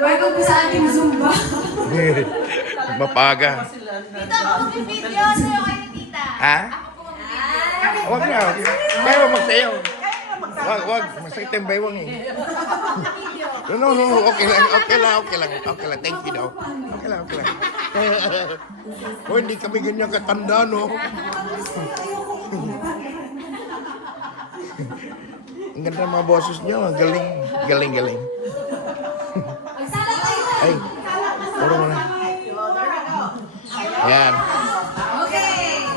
Welcome po sa ating Zumba. Magpapaga. Tita, ako may video sa'yo kayo, tita. Ha? Ako po ang video. Huwag na. Kaya magsayaw. Wag. Masakit yung baywang eh. No. Okay lang. Thank you daw. Okay lang. Oh, hindi kami ganyan katanda, no? Ang ganda ng mga boses nyo. Galing. Magsalat tayo. Ay, puro mo na. Yan. Okay.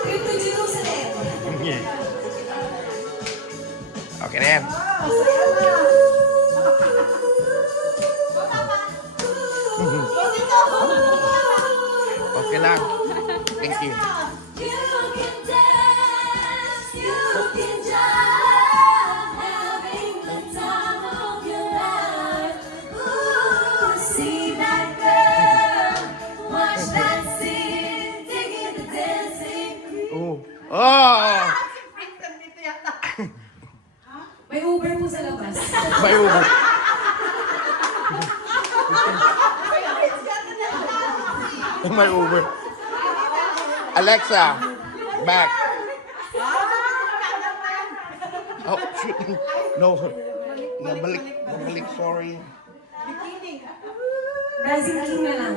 Trip to Jerusalem. Okay na yan. Okay lang. Thank you. You can dance, you can jive, having the time of your life. Ooh, see that girl, watch that scene, digging the dancing. Oh! May Uber po sa labas. May ubo. May Uber. Alexa, back. Oh, shoot. No. Nabalik, sorry. Dancing king na lang.